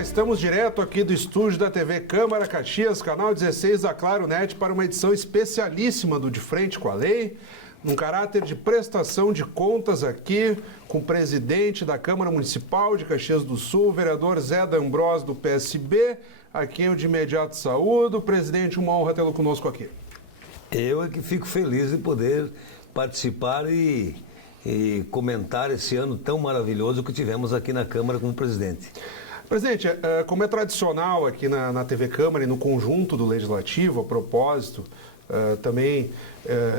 Estamos direto aqui do estúdio da TV Câmara Caxias, canal 16 da Claro Net, para uma edição especialíssima do De Frente com a Lei, num caráter de prestação de contas aqui com o presidente da Câmara Municipal de Caxias do Sul, o vereador Zé D'Ambrosio, do PSB, a quem eu de imediato saúdo. Presidente, uma honra tê-lo conosco aqui. Eu é que fico feliz de poder participar e comentar esse ano tão maravilhoso que tivemos aqui na Câmara como presidente. Presidente, como é tradicional aqui na TV Câmara e no conjunto do Legislativo, a propósito, também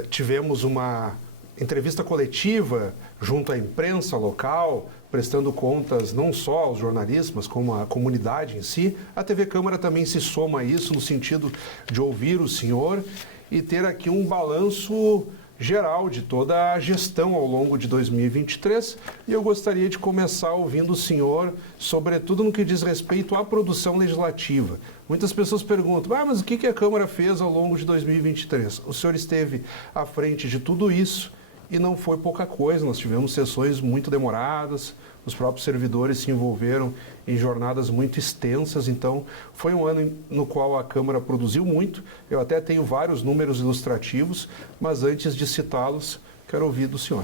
tivemos uma entrevista coletiva junto à imprensa local, prestando contas não só aos jornalistas, mas como à comunidade em si. A TV Câmara também se soma a isso no sentido de ouvir o senhor e ter aqui um balanço geral de toda a gestão ao longo de 2023, e eu gostaria de começar ouvindo o senhor, sobretudo no que diz respeito à produção legislativa. Muitas pessoas perguntam, mas o que a Câmara fez ao longo de 2023? O senhor esteve à frente de tudo isso e não foi pouca coisa. Nós tivemos sessões muito demoradas, os próprios servidores se envolveram em jornadas muito extensas, então foi um ano no qual a Câmara produziu muito. Eu até tenho vários números ilustrativos, mas antes de citá-los, quero ouvir do senhor.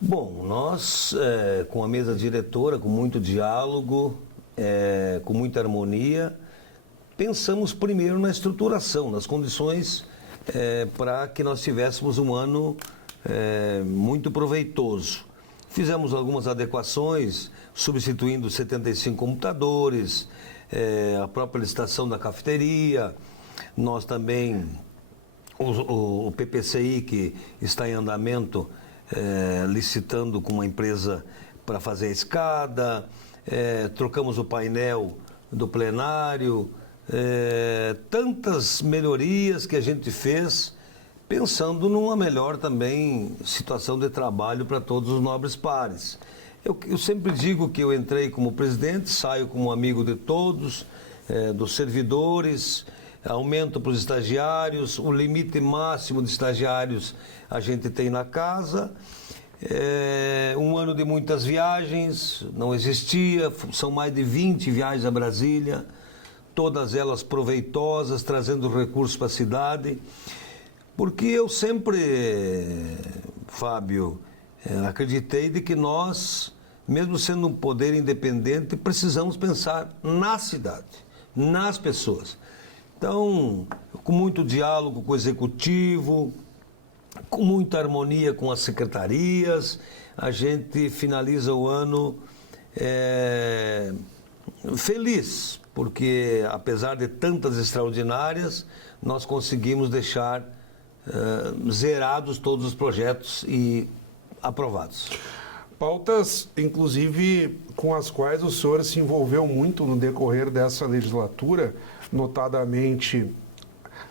Bom, nós, com a mesa diretora, com muito diálogo, com muita harmonia, pensamos primeiro na estruturação, nas condições para que nós tivéssemos um ano muito proveitoso. Fizemos algumas adequações, substituindo 75 computadores, a própria licitação da cafeteria. Nós também, o PPCI, que está em andamento, licitando com uma empresa para fazer a escada, trocamos o painel do plenário, tantas melhorias que a gente fez, pensando numa melhor também situação de trabalho para todos os nobres pares. Eu sempre digo que eu entrei como presidente, saio como amigo de todos, dos servidores, aumento para os estagiários, o limite máximo de estagiários a gente tem na casa. Um ano de muitas viagens, não existia, são mais de 20 viagens a Brasília, todas elas proveitosas, trazendo recursos para a cidade. Porque eu sempre, Fábio, acreditei de que nós, mesmo sendo um poder independente, precisamos pensar na cidade, nas pessoas. Então, com muito diálogo com o Executivo, com muita harmonia com as secretarias, a gente finaliza o ano feliz, porque apesar de tantas extraordinárias, nós conseguimos deixar zerados todos os projetos e aprovados. Pautas, inclusive, com as quais o senhor se envolveu muito no decorrer dessa legislatura, notadamente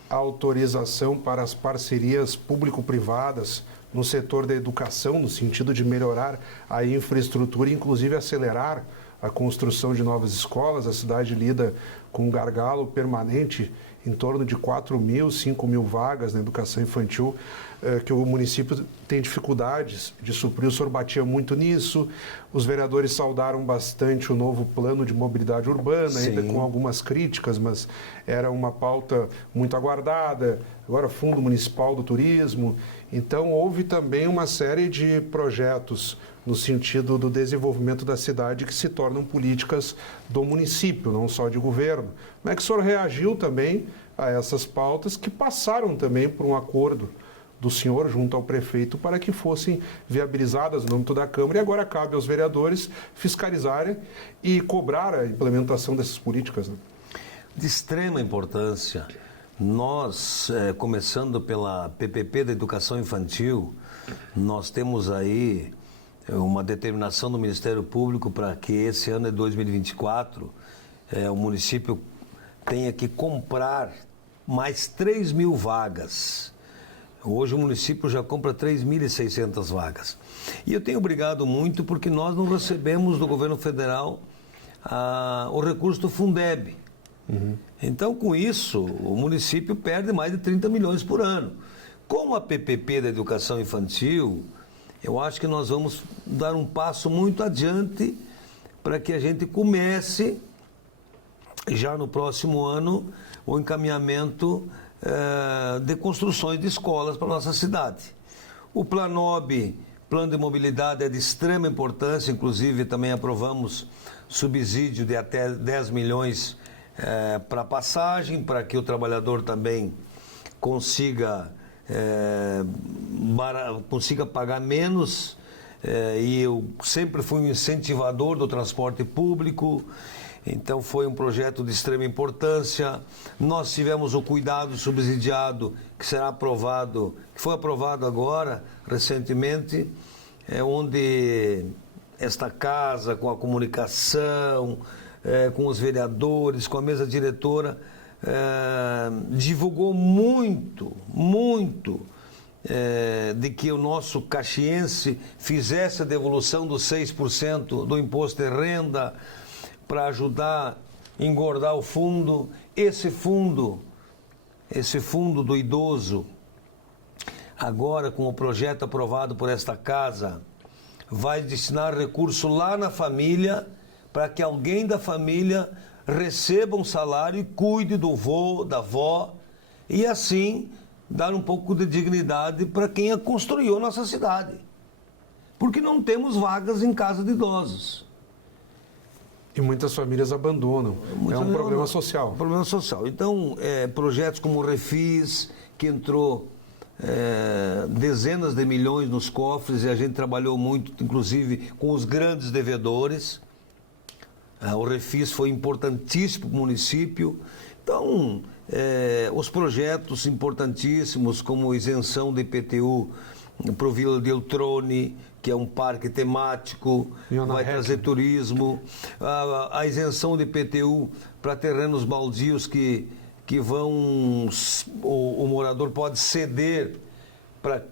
a autorização para as parcerias público-privadas no setor da educação, no sentido de melhorar a infraestrutura e, inclusive, acelerar a construção de novas escolas. A cidade lida com um gargalo permanente em torno de 4.000, 5.000 vagas na educação infantil, que o município tem dificuldades de suprir. O senhor batia muito nisso. Os vereadores saudaram bastante o novo plano de mobilidade urbana, sim, ainda com algumas críticas, mas era uma pauta muito aguardada. Agora, Fundo Municipal do Turismo. Então, houve também uma série de projetos no sentido do desenvolvimento da cidade que se tornam políticas do município, não só de governo. Como é que o senhor reagiu também a essas pautas que passaram também por um acordo do senhor junto ao prefeito para que fossem viabilizadas no âmbito da Câmara, e agora cabe aos vereadores fiscalizarem e cobrar a implementação dessas políticas, né? De extrema importância. Nós, começando pela PPP da Educação Infantil, nós temos aí uma determinação do Ministério Público para que esse ano de 2024 o município tenha que comprar mais 3.000 vagas. Hoje o município já compra 3.600 vagas. E eu tenho brigado muito porque nós não recebemos do governo federal o recurso do Fundeb. Uhum. Então, com isso, o município perde mais de 30 milhões por ano. Com a PPP da Educação Infantil, eu acho que nós vamos dar um passo muito adiante para que a gente comece já no próximo ano, o encaminhamento de construções de escolas para a nossa cidade. O Planob, Plano de Mobilidade, é de extrema importância, inclusive também aprovamos subsídio de até 10 milhões para passagem, para que o trabalhador também consiga pagar menos. E eu sempre fui um incentivador do transporte público, então foi um projeto de extrema importância. Nós tivemos o cuidado subsidiado, que será aprovado, que foi aprovado agora, recentemente, onde esta casa, com a comunicação, com os vereadores, com a mesa diretora, divulgou muito de que o nosso caxiense fizesse a devolução dos 6% do imposto de renda para ajudar a engordar o fundo. Esse fundo do idoso, agora com o projeto aprovado por esta casa, vai destinar recurso lá na família para que alguém da família receba um salário e cuide do vô, da avó, e assim dar um pouco de dignidade para quem construiu nossa cidade. Porque não temos vagas em casa de idosos. E muitas famílias abandonam. É um problema social. Um problema social. Então, projetos como o Refis, que entrou dezenas de milhões nos cofres, e a gente trabalhou muito, inclusive, com os grandes devedores. O Refis foi importantíssimo para o município. Então, os projetos importantíssimos, como isenção de IPTU para o Vila de Eltrone, que é um parque temático, vai trazer turismo, a isenção de IPTU para terrenos baldios que o morador pode ceder para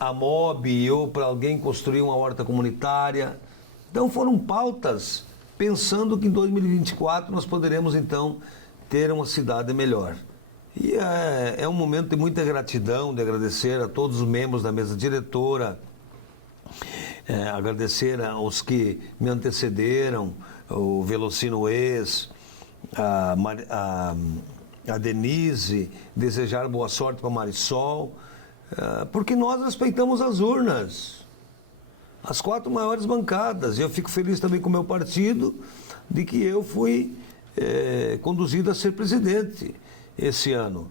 a MOB ou para alguém construir uma horta comunitária. Então foram pautas pensando que em 2024 nós poderemos então ter uma cidade melhor. E é um momento de muita gratidão, de agradecer a todos os membros da mesa diretora, agradecer aos que me antecederam, o Velocino Ex, a Denise, desejar boa sorte para a Marisol, porque nós respeitamos as urnas, as 4 maiores bancadas, e eu fico feliz também com o meu partido, de que eu fui conduzido a ser presidente esse ano.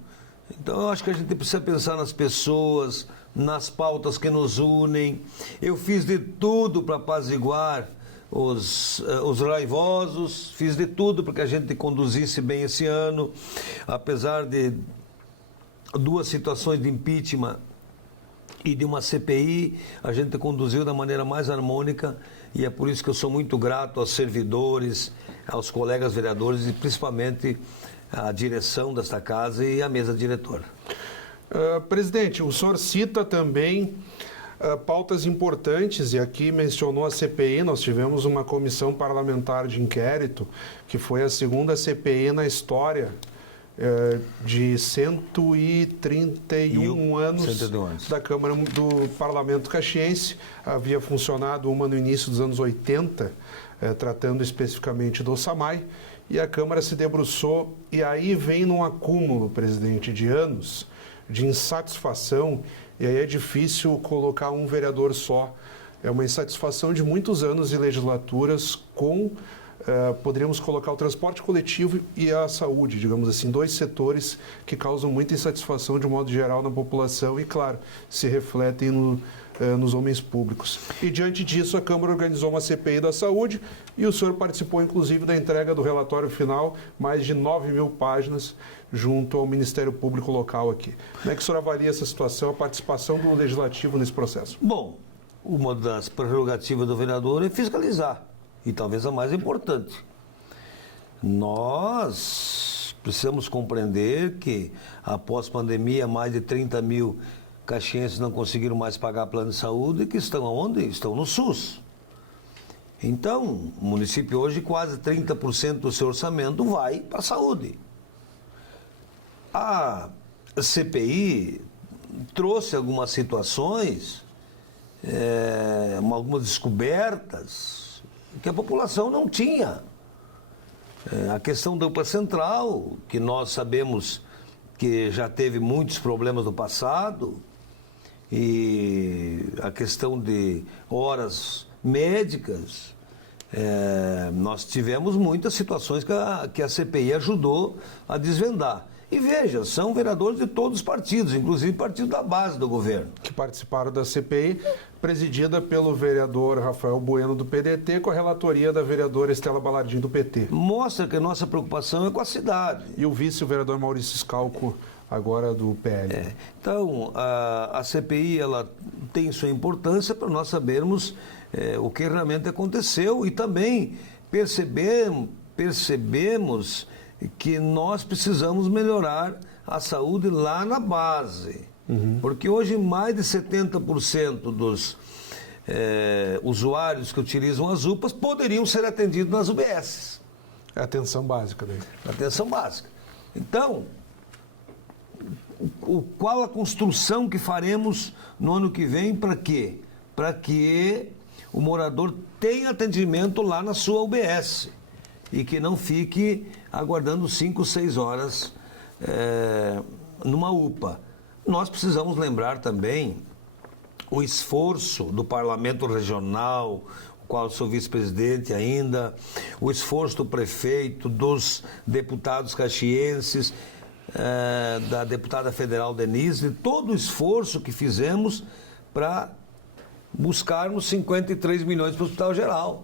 Então eu acho que a gente precisa pensar nas pessoas, nas pautas que nos unem. Eu fiz de tudo para apaziguar os raivosos, fiz de tudo para que a gente conduzisse bem esse ano, apesar de 2 situações de impeachment e de uma CPI, a gente conduziu da maneira mais harmônica, e é por isso que eu sou muito grato aos servidores, aos colegas vereadores e principalmente à direção desta casa e à mesa diretora. Presidente, o senhor cita também pautas importantes, e aqui mencionou a CPI. Nós tivemos uma comissão parlamentar de inquérito, que foi a 2ª CPI na história de 131 anos da Câmara do Parlamento Caxiense. Havia funcionado uma no início dos anos 80, tratando especificamente do SAMAI, e a Câmara se debruçou, e aí vem num acúmulo, presidente, de anos, de insatisfação, e aí é difícil colocar um vereador só. É uma insatisfação de muitos anos de legislaturas com, poderíamos colocar o transporte coletivo e a saúde, digamos assim, 2 setores que causam muita insatisfação de um modo geral na população e, claro, se refletem nos homens públicos. E diante disso, a Câmara organizou uma CPI da saúde e o senhor participou, inclusive, da entrega do relatório final, mais de 9.000 páginas, junto ao Ministério Público local aqui. Como é que o senhor avalia essa situação, a participação do Legislativo nesse processo? Bom, uma das prerrogativas do vereador é fiscalizar, e talvez a mais importante. Nós precisamos compreender que, após pandemia, mais de 30 mil caxienses não conseguiram mais pagar plano de saúde, que estão aonde? Estão no SUS. Então, o município hoje, quase 30% do seu orçamento vai para a saúde. A CPI trouxe algumas situações, algumas descobertas que a população não tinha. A questão da UPA Central, que nós sabemos que já teve muitos problemas no passado, e a questão de horas médicas, nós tivemos muitas situações que a CPI ajudou a desvendar. E veja, são vereadores de todos os partidos, inclusive partidos da base do governo. Que participaram da CPI, presidida pelo vereador Rafael Bueno, do PDT, com a relatoria da vereadora Estela Balardim, do PT. Mostra que a nossa preocupação é com a cidade. E o vice, o vereador Maurício Scalco, agora do PL. Então, a CPI ela tem sua importância para nós sabermos o que realmente aconteceu e também percebemos que nós precisamos melhorar a saúde lá na base. Porque hoje mais de 70% dos usuários que utilizam as UPAs poderiam ser atendidos nas UBSs. É atenção básica, né? Atenção básica. Então, qual a construção que faremos no ano que vem para quê? Para que o morador tenha atendimento lá na sua UBS e que não fique aguardando 5, 6 horas numa UPA. Nós precisamos lembrar também o esforço do Parlamento Regional, o qual sou vice-presidente ainda, o esforço do prefeito, dos deputados caxienses, da deputada federal Denise, todo o esforço que fizemos para buscarmos 53 milhões para o Hospital Geral.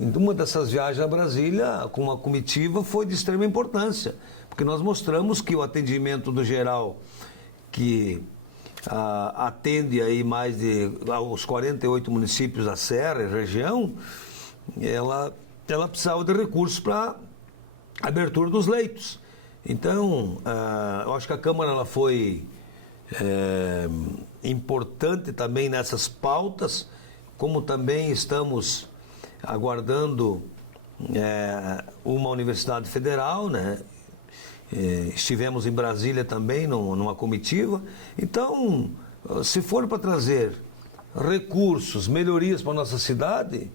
Então, uma dessas viagens a Brasília, com uma comitiva, foi de extrema importância, porque nós mostramos que o atendimento do geral, que atende aí mais de aos 48 municípios da Serra e região, ela precisava de recursos para abertura dos leitos. Então, eu acho que a Câmara ela foi importante também nessas pautas, como também estamos aguardando uma universidade federal, né? Estivemos em Brasília também numa comitiva. Então, se for para trazer recursos, melhorias para a nossa cidade,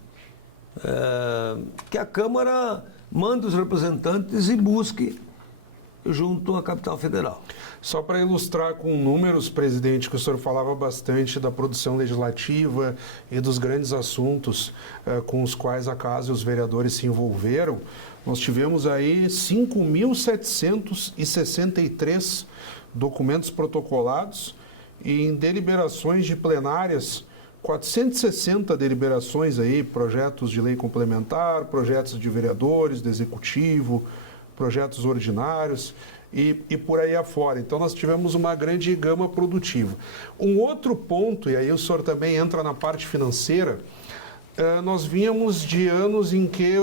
que a Câmara mande os representantes e busque junto à capital federal. Só para ilustrar com números, presidente, que o senhor falava bastante da produção legislativa e dos grandes assuntos com os quais a casa e os vereadores se envolveram, nós tivemos aí 5.763 documentos protocolados e em deliberações de plenárias, 460 deliberações aí, projetos de lei complementar, projetos de vereadores, do executivo, projetos ordinários e por aí afora. Então, nós tivemos uma grande gama produtiva. Um outro ponto, e aí o senhor também entra na parte financeira, nós vínhamos de anos em que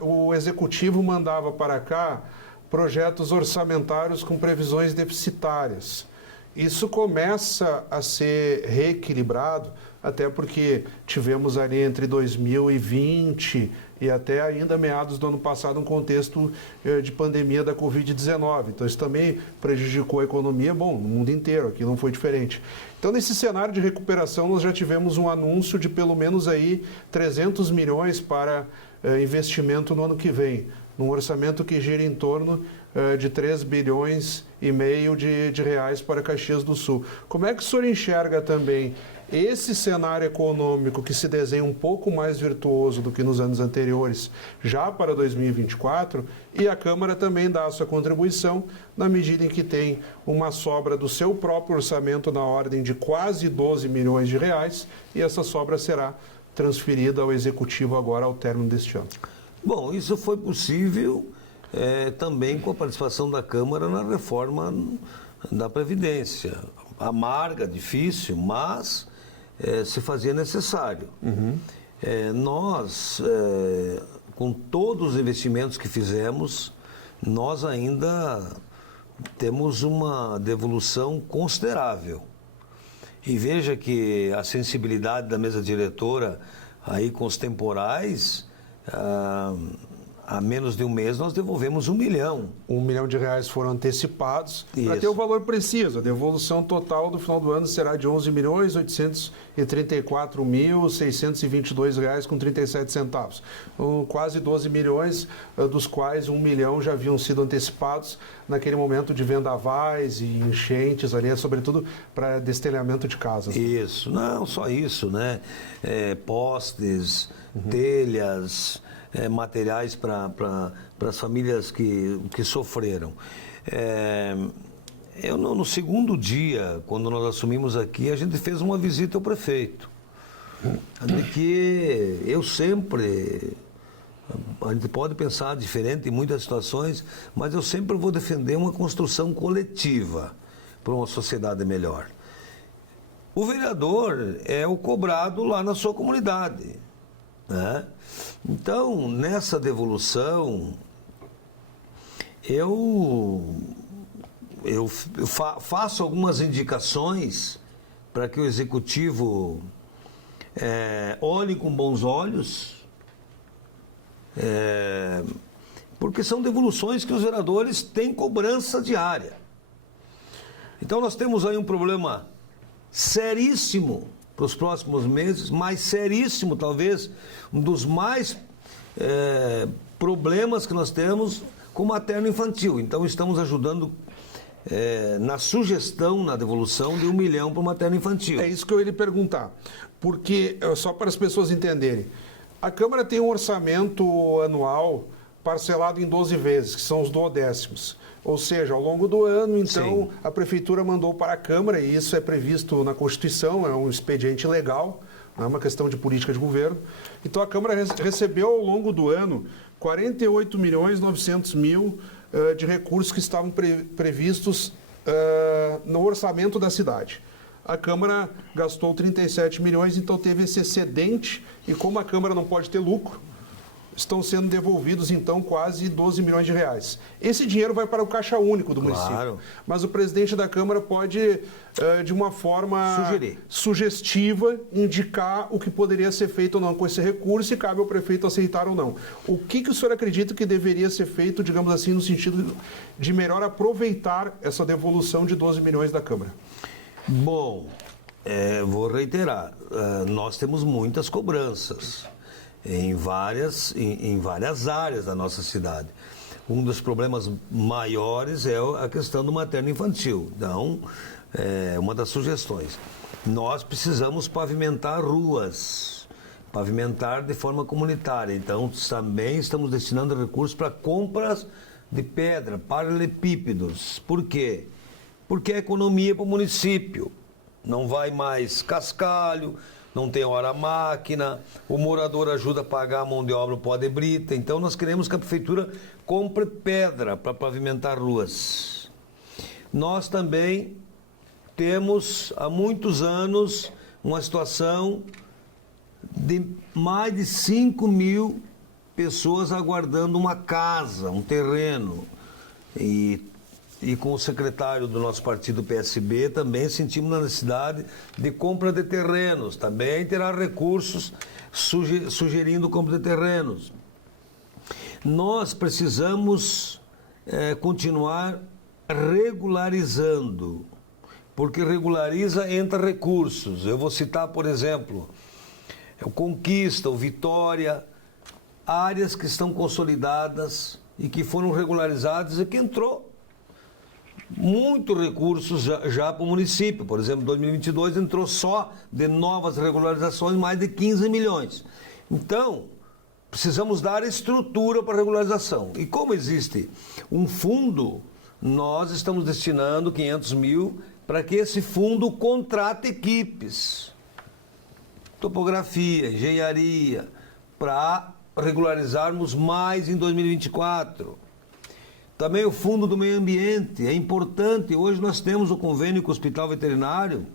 o Executivo mandava para cá projetos orçamentários com previsões deficitárias. Isso começa a ser reequilibrado, até porque tivemos ali entre 2020 e até ainda meados do ano passado um contexto de pandemia da Covid-19. Então isso também prejudicou a economia, no mundo inteiro, aqui não foi diferente. Então nesse cenário de recuperação nós já tivemos um anúncio de pelo menos aí 300 milhões para investimento no ano que vem, num orçamento que gira em torno de 3,5 bilhões de reais para Caxias do Sul. Como é que o senhor enxerga também esse cenário econômico que se desenha um pouco mais virtuoso do que nos anos anteriores, já para 2024, e a Câmara também dá a sua contribuição na medida em que tem uma sobra do seu próprio orçamento na ordem de quase 12 milhões de reais e essa sobra será transferida ao Executivo agora ao término deste ano? Bom, isso foi possível também com a participação da Câmara na reforma da Previdência. Amarga, difícil, mas se fazia necessário. Nós, com todos os investimentos que fizemos, nós ainda temos uma devolução considerável. E veja que a sensibilidade da mesa diretora aí com os temporais, há menos de um mês nós devolvemos 1 milhão. R$ 1 milhão foram antecipados. Para Isso. ter o valor preciso, a devolução total do final do ano será de R$ 11.834.622,37. Quase 12 milhões, dos quais 1 milhão já haviam sido antecipados naquele momento de vendavais e enchentes ali, sobretudo para destelhamento de casas. Isso, não só isso, né? Postes, telhas, materiais para as famílias que sofreram. No segundo dia, quando nós assumimos aqui, a gente fez uma visita ao prefeito. De que eu sempre, a gente pode pensar diferente em muitas situações, mas eu sempre vou defender uma construção coletiva para uma sociedade melhor. O vereador é o cobrado lá na sua comunidade, né? Então, nessa devolução, eu faço algumas indicações para que o executivo olhe com bons olhos, porque são devoluções que os vereadores têm cobrança diária. Então, nós temos aí um problema seríssimo para os próximos meses, mais seríssimo, talvez, um dos mais problemas que nós temos com materno-infantil. Então, estamos ajudando na sugestão, na devolução de 1 milhão para o materno-infantil. É isso que eu ia lhe perguntar, porque, só para as pessoas entenderem, a Câmara tem um orçamento anual parcelado em 12 vezes, que são os duodécimos. Ou seja, ao longo do ano, então, Sim. a Prefeitura mandou para a Câmara, e isso é previsto na Constituição, é um expediente legal, não é uma questão de política de governo. Então, a Câmara recebeu ao longo do ano 48.900.000 de recursos que estavam previstos no orçamento da cidade. A Câmara gastou 37 milhões, então teve esse excedente, e como a Câmara não pode ter lucro, estão sendo devolvidos, então, quase 12 milhões de reais. Esse dinheiro vai para o caixa único do município. Mas o presidente da Câmara pode, de uma forma sugestiva, indicar o que poderia ser feito ou não com esse recurso, e cabe ao prefeito aceitar ou não. O que o senhor acredita que deveria ser feito, digamos assim, no sentido de melhor aproveitar essa devolução de 12 milhões da Câmara? Bom, vou reiterar, nós temos muitas cobranças em várias áreas da nossa cidade. Um dos problemas maiores é a questão do materno-infantil. Então, uma das sugestões. Nós precisamos pavimentar ruas, pavimentar de forma comunitária. Então, também estamos destinando recursos para compras de pedra, paralelepípedos. Por quê? Porque é economia para o município. Não vai mais cascalho, não tem hora máquina, o morador ajuda a pagar a mão de obra, o pó de brita. Então, nós queremos que a Prefeitura compre pedra para pavimentar ruas. Nós também temos, há muitos anos, uma situação de mais de 5 mil pessoas aguardando uma casa, um terreno. E com o secretário do nosso partido, PSB, também sentimos a necessidade de compra de terrenos. Também terá recursos sugerindo compra de terrenos. Nós precisamos continuar regularizando, porque regulariza, entra recursos. Eu vou citar, por exemplo, o Conquista, o Vitória, áreas que estão consolidadas e que foram regularizadas e que entrou muitos recursos já para o município. Por exemplo, em 2022 entrou só de novas regularizações mais de 15 milhões. Então, precisamos dar estrutura para a regularização. E como existe um fundo, nós estamos destinando 500 mil para que esse fundo contrate equipes, topografia, engenharia, para regularizarmos mais em 2024. Também o Fundo do Meio Ambiente é importante. Hoje nós temos o convênio com o Hospital Veterinário,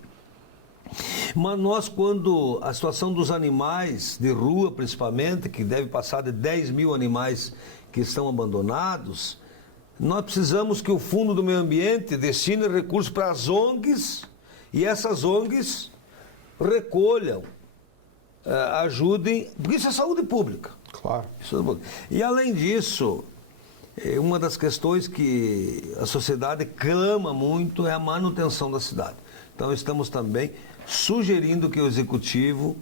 mas nós, quando a situação dos animais de rua, principalmente, que deve passar de 10 mil animais que estão abandonados, nós precisamos que o Fundo do Meio Ambiente destine recursos para as ONGs, e essas ONGs recolham, ajudem, porque isso é saúde pública. Claro. E além disso, uma das questões que a sociedade clama muito é a manutenção da cidade. Então estamos também sugerindo que o Executivo,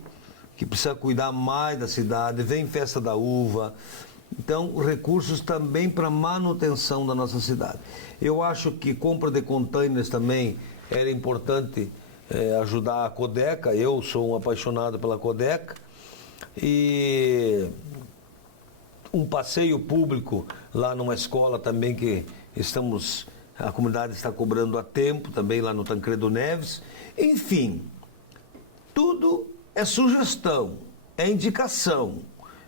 que precisa cuidar mais da cidade, vem Festa da Uva, então recursos também para manutenção da nossa cidade. Eu acho que compra de containers também era importante ajudar a Codeca, eu sou um apaixonado pela Codeca, e um passeio público lá numa escola também que a comunidade está cobrando há tempo, também lá no Tancredo Neves. Enfim, tudo é sugestão, é indicação.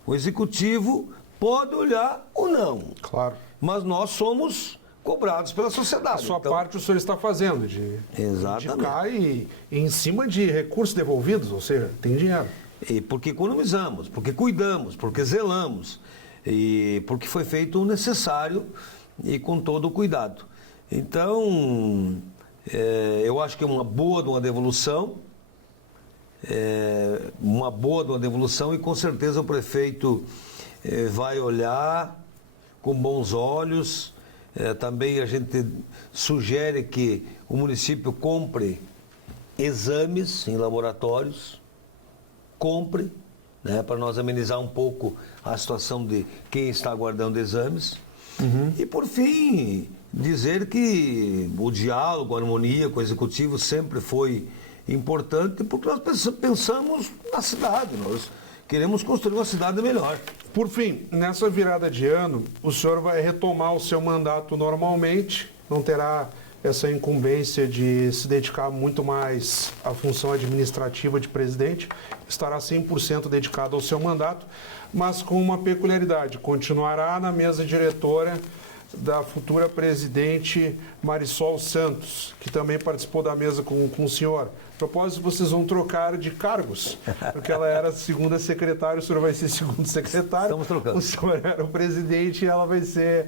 O Executivo pode olhar ou não. Claro. Mas nós somos cobrados pela sociedade. A sua parte o senhor está fazendo, de indicar e em cima de recursos devolvidos, ou seja, tem dinheiro. E porque economizamos, porque cuidamos, porque zelamos, e porque foi feito o necessário e com todo o cuidado. Então, eu acho que é uma boa de uma devolução, e com certeza o prefeito vai olhar com bons olhos. Também a gente sugere que o município compre exames em laboratórios, né, para nós amenizar um pouco a situação de quem está aguardando exames. E, por fim, dizer que o diálogo, a harmonia com o Executivo sempre foi importante, porque nós pensamos na cidade, nós queremos construir uma cidade melhor. Por fim, nessa virada de ano, o senhor vai retomar o seu mandato normalmente, não terá essa incumbência de se dedicar muito mais à função administrativa de presidente, estará 100% dedicado ao seu mandato, mas com uma peculiaridade, continuará na mesa diretora da futura presidente Marisol Santos, que também participou da mesa com o senhor. A propósito, vocês vão trocar de cargos, porque ela era segunda secretária, o senhor vai ser segundo secretário. Estamos trocando. O senhor era o presidente e ela vai ser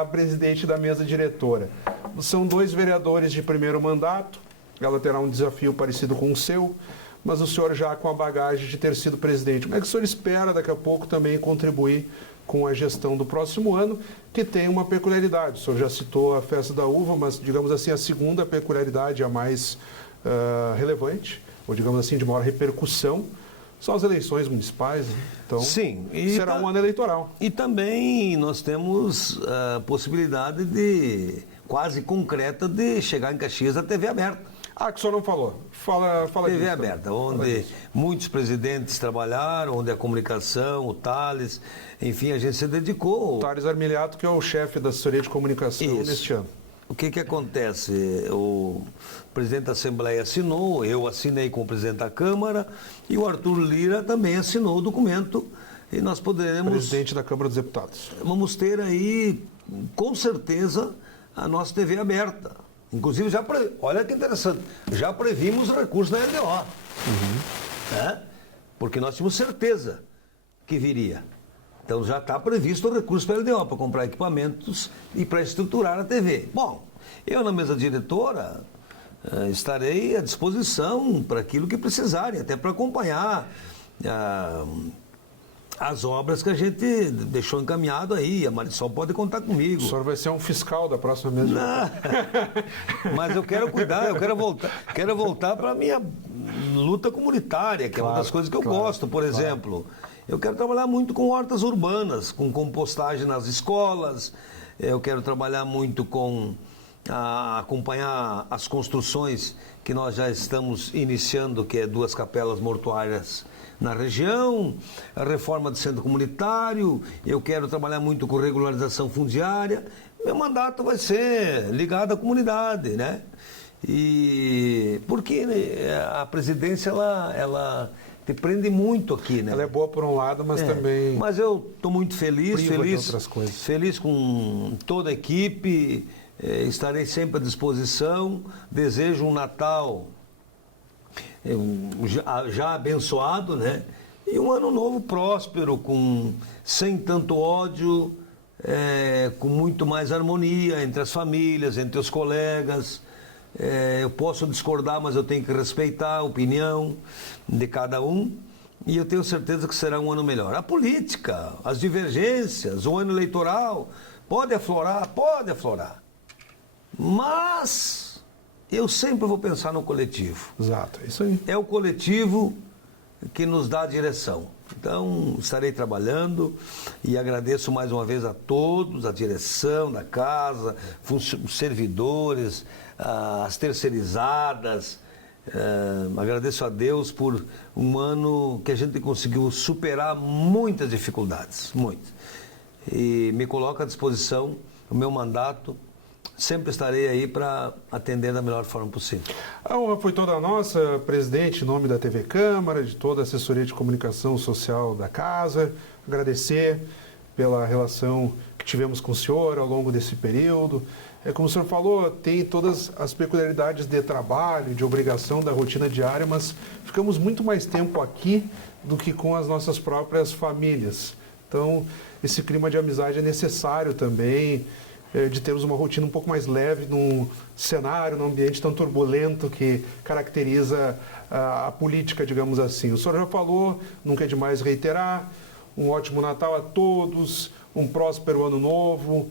a presidente da mesa diretora. São 2 vereadores de primeiro mandato, ela terá um desafio parecido com o seu, mas o senhor já com a bagagem de ter sido presidente. Como é que o senhor espera daqui a pouco também contribuir com a gestão do próximo ano, que tem uma peculiaridade? O senhor já citou a Festa da Uva, mas, digamos assim, a segunda peculiaridade, a mais relevante, ou, digamos assim, de maior repercussão, são as eleições municipais. Né? Então, sim, será um ano eleitoral. E também nós temos a possibilidade quase concreta de chegar em Caxias a TV aberta. Ah, que o senhor não falou. Fala TV disso. aberta, onde muitos presidentes trabalharam, onde a comunicação, o Thales, enfim, a gente se dedicou. O Thales Armiliato, que é o chefe da assessoria de comunicação neste ano. O que acontece? O presidente da Assembleia assinou, eu assinei com o presidente da Câmara e o Arthur Lira também assinou o documento e nós poderemos... Presidente da Câmara dos Deputados. Vamos ter aí, com certeza, a nossa TV aberta. Inclusive, olha que interessante, já previmos recursos na LDO. Né? Porque nós tínhamos certeza que viria. Então já está previsto o recurso para a LDO, para comprar equipamentos e para estruturar a TV. Bom, eu na mesa diretora estarei à disposição para aquilo que precisarem, até para acompanhar as obras que a gente deixou encaminhado aí. A Marisol pode contar comigo. O senhor vai ser um fiscal da próxima mesa diretora. Mas eu quero cuidar, quero voltar para a minha luta comunitária, que é uma das coisas que eu gosto, por exemplo. Eu quero trabalhar muito com hortas urbanas, com compostagem nas escolas, eu quero trabalhar muito com acompanhar as construções que nós já estamos iniciando, que é 2 capelas mortuárias na região, a reforma do centro comunitário, eu quero trabalhar muito com regularização fundiária. Meu mandato vai ser ligado à comunidade, né? E porque a presidência, ela te prende muito aqui, né? Ela é boa por um lado, mas também... Mas eu estou muito feliz com toda a equipe, estarei sempre à disposição, desejo um Natal já abençoado, né? E um ano novo próspero, sem tanto ódio, com muito mais harmonia entre as famílias, entre os colegas. Eu posso discordar, mas eu tenho que respeitar a opinião de cada um. e eu tenho certeza que será um ano melhor. A política, as divergências, o ano eleitoral, pode aflorar, mas eu sempre vou pensar no coletivo. Exato, é isso aí. É o coletivo que nos dá a direção. Então, estarei trabalhando e agradeço mais uma vez a todos, a direção da casa, os servidores, as terceirizadas. Agradeço a Deus por um ano que a gente conseguiu superar muitas dificuldades, muitas. E me coloco à disposição, o meu mandato, sempre estarei aí para atender da melhor forma possível. A honra foi toda nossa, presidente, em nome da TV Câmara, de toda a assessoria de comunicação social da casa. Agradecer pela relação que tivemos com o senhor ao longo desse período. Como o senhor falou, tem todas as peculiaridades de trabalho, de obrigação da rotina diária, mas ficamos muito mais tempo aqui do que com as nossas próprias famílias. Então, esse clima de amizade é necessário também, de termos uma rotina um pouco mais leve num cenário, num ambiente tão turbulento que caracteriza a política, digamos assim. O senhor já falou, nunca é demais reiterar, um ótimo Natal a todos, um próspero ano novo,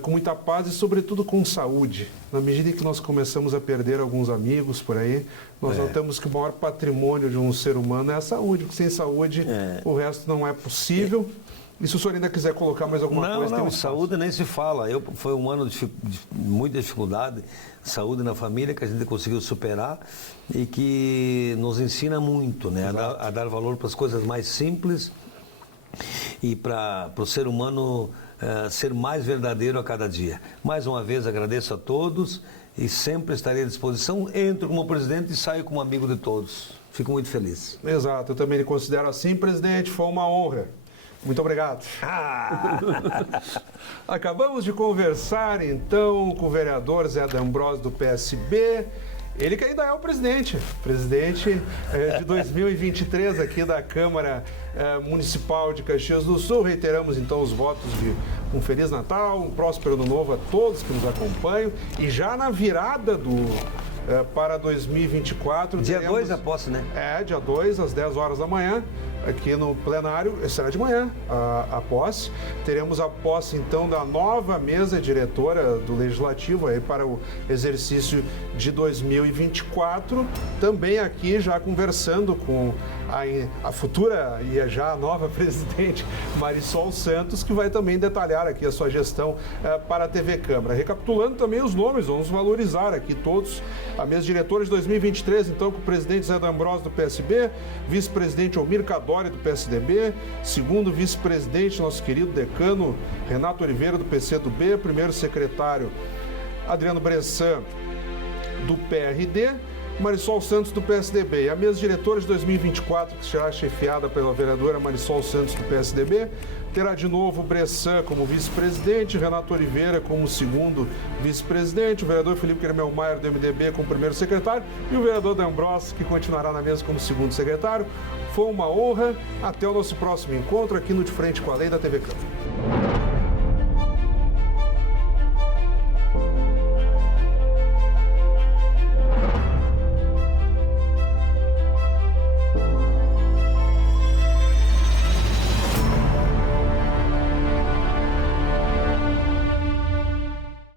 com muita paz e, sobretudo, com saúde. Na medida em que nós começamos a perder alguns amigos por aí, nós notamos que o maior patrimônio de um ser humano é a saúde, porque sem saúde o resto não é possível. E se o senhor ainda quiser colocar mais alguma coisa... Não, saúde nem se fala. Foi um ano de muita dificuldade, saúde na família, que a gente conseguiu superar e que nos ensina muito, né? A dar valor para as coisas mais simples e para o ser humano ser mais verdadeiro a cada dia. Mais uma vez agradeço a todos e sempre estarei à disposição. Entro como presidente e saio como amigo de todos. Fico muito feliz. Exato, eu também lhe considero assim, presidente. Foi uma honra. Muito obrigado. Acabamos de conversar, então, com o vereador Zé D'Ambrosio, do PSB. Ele que ainda é o presidente de 2023 aqui da Câmara Municipal de Caxias do Sul. Reiteramos, então, os votos de um Feliz Natal, um próspero Ano Novo a todos que nos acompanham. E já na virada para 2024... Dia 2 a posse, né? Dia 2, às 10 horas da manhã. Aqui no plenário, será de manhã a posse. Teremos a posse, então, da nova mesa diretora do Legislativo aí para o exercício de 2024. Também aqui já conversando com a futura e já a nova presidente Marisol Santos, que vai também detalhar aqui a sua gestão para a TV Câmara. Recapitulando também os nomes, vamos valorizar aqui todos. A mesa diretora de 2023, então, com o presidente Zé D'Ambrosio, do PSB, vice-presidente Almir Cadore, do PSDB, segundo vice-presidente, nosso querido decano Renato Oliveira, do PCdoB, primeiro secretário Adriano Bressan, do PRD, Marisol Santos, do PSDB. E a mesa diretora de 2024, que será chefiada pela vereadora Marisol Santos, do PSDB, terá de novo Bressan como vice-presidente, Renato Oliveira como segundo vice-presidente, o vereador Felipe Kremelmaier, do MDB, como primeiro secretário, e o vereador D'Ambrosio, que continuará na mesa como segundo secretário. Foi uma honra. Até o nosso próximo encontro aqui no De Frente com a Lei da TV Câmara.